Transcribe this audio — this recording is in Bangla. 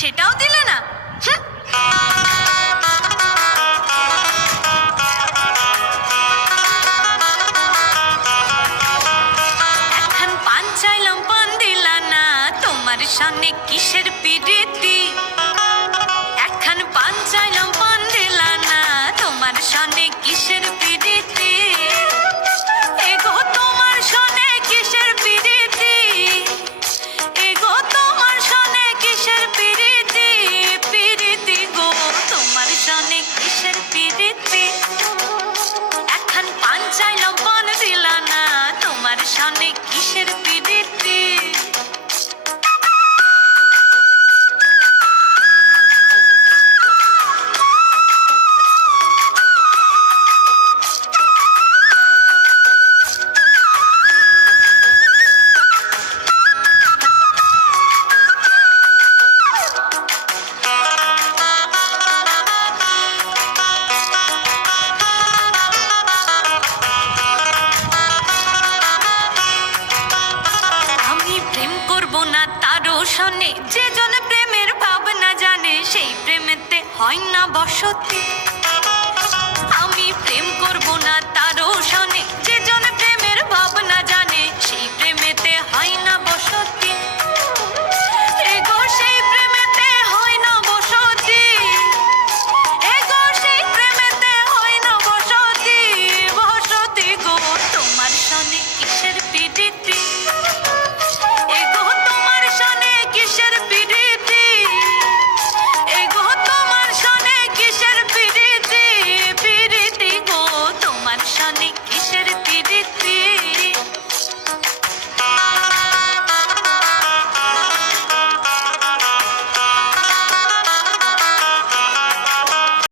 সেটাও দিলে না। এখন পান চাইলাম পান দিলা না, তোমার সামনে কিসের পিরিতি? এখন পান চাইলাম পান দিলা না, তোমার সামনে কিসের পিরিতি? এগো তোমার সামনে কিসের পিরিতি? এগো তোমার সামনে কিসের পিরিতি? পিরিতি গো তোমার সামনে কিসের পিরিতি? এখন পান চাইলাম পান দিলা না, তোমার সামনে কিসের পিরিতি? আমি প্রেম করব না তারও সনে, যে জন প্রেমের ভাবনা জানে সেই প্রেমেতে হয় না বসতি।